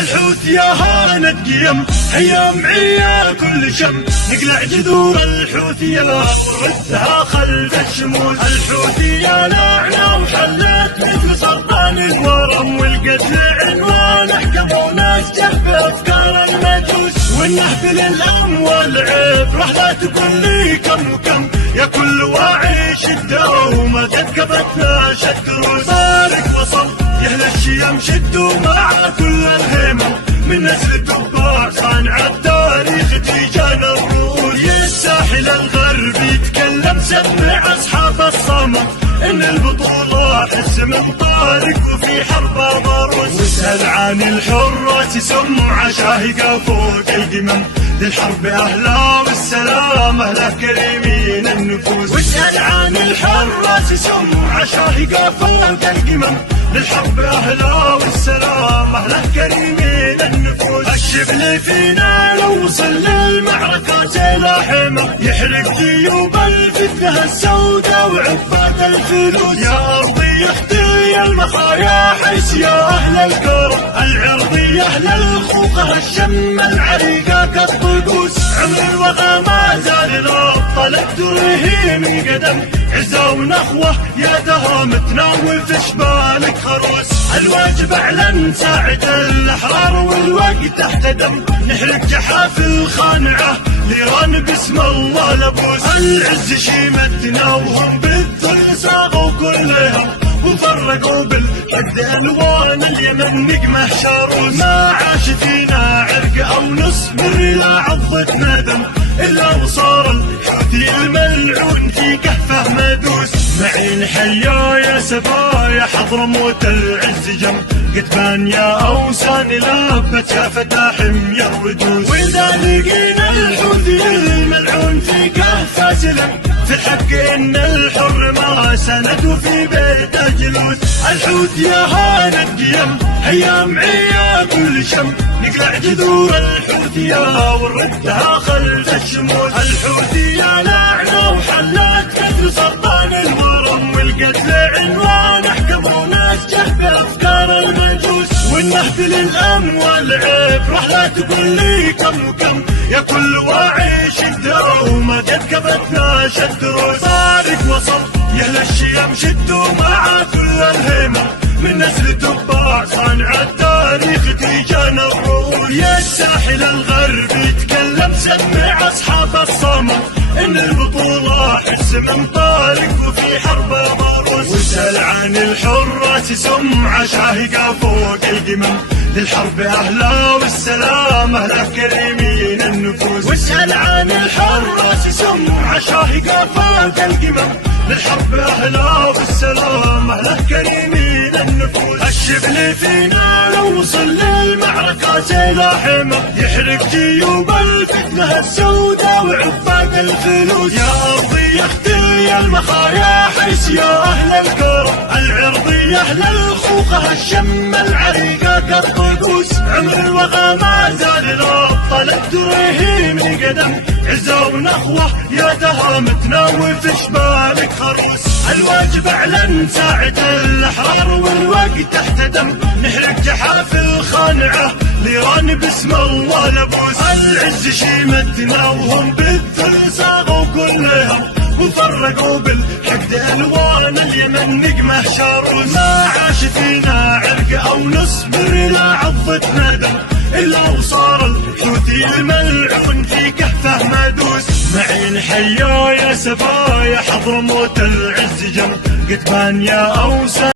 الحوت يا هانت قيم ايام عيا كل شم، نقلع جذور الحوثية وردها خلف الشموس. الحوثية لعنة وحلت مثل سرطان الورم، والقتل عنوان احكمونا جف افكار المجوس. والنهب للاموال عيب راح لا تقول لي كم وكم، يا كل واعي شده وما قد كفتنا شد روس. بارك وصل يا اهل الشيم شدوا مع كل الهمم، من نسل التباع صانع التاريخ تيجان الرؤوس. يا الساحل الغربي يتكلم سمع اصحاب الصمم، ان البطولة حس من طارق وفي حرب ضروس. واسأل عن الحراس سمع شاهقة فوق القمم، للحرب اهلا والسلام اهلا كريمين النفوس. واسأل عن الحراس سمع شاهقة فوق القمم، للحرب اهلا والسلام اهلا كريمين النفوس. الشبل فينا لو وصل للمعركة سلاحمه، يحرق جيوب الفتنة السوداء وعفات الفلوس. يا ارضي اختي المخايا حيث يا اهل الكرم، العرضي اهل الخوخة الشم العريقة كالطقوس. عمر الوغى ما زال الابطال الدريه من قدم، عزة ونخوة يا دهام تناول في شبالك خروس. الواجب على نساعد الاحرار والوقت احتدم، نحرق جحافل خانعه ليران باسم الله لبوس. العز شيمتنا وهم بالذل صاغوا كلهم، وفرقوا بالحد الوان اليمن نقمه شاروس. ما عاش فينا عرق او نصبر الى عضة ندم، الا وصار الحوثي الملعون في كهفه مدوس. معين حيا يا سبايا حضرموت العز جم، قتبان يا اوسان لابت يا فتاحم يا الردوس. واذا لقينا الحوثي الملعون في كهفه سلم، في الحق ان الحر ما سند وفي بيته جلوس. الحوت يا هانت قيم ايام عيا كل شم، نقلع جذور الحوثية ونردها خلف الشموس. الحوثية لعنة وحلت مثل سرطان الورم، والقتل عنوان احكمونا جف افكار المجوس. والنهب للاموال عيب راح لا تقول لي كم وكم، يا كل واعي شده وما قد كفتنا شد روس. بارك وصل يا اهل الشيم شدوا مع كل الهمم، من نسل تباع صانع التاريخ تيجان الرؤوس. يا الساحل الغربي يتكلم سمع اصحاب الصمم، ان البطولة حس من طارق وفي حرب ضروس. واسأل عن الحراس سمع شاهقة فوق القمم، للحرب اهلا والسلام اهلا كريمين النفوس. واسأل عن الحراس سمع شاهقة فوق القمم، للحرب اهلا والسلام اهلا كريمين النفوس. الشبل فينا لو وصل للمعركة سلاحمه، يحرق جيوب الفتنة السوداء وعفات الفلوس. يا ارضي اختي المخايا حيث يا اهل الكرم، العرضي اهل الخوخة الشم العريقة كالطقوس. عمر الوغى ما زال الابطال الدريه من قدم، عزة ونخوة يا دهام تناول في شبالك خروس. الواجب على نساعد الاحرار والوقت احتدم، نحرق جحافل خانعه ليران باسم الله لبوس. العز شيمتنا وهم بالذل صاغوا كلهم، وفرقوا بالحقد الوان اليمن نقمه شاروس. ما عاش فينا عرق او نصبر الى عضة ندم، الا وصار الحوثي الملعون في كهفه مدوس. معين حيا يا سبايا حضرموت العز جم، قتبان يا اوسان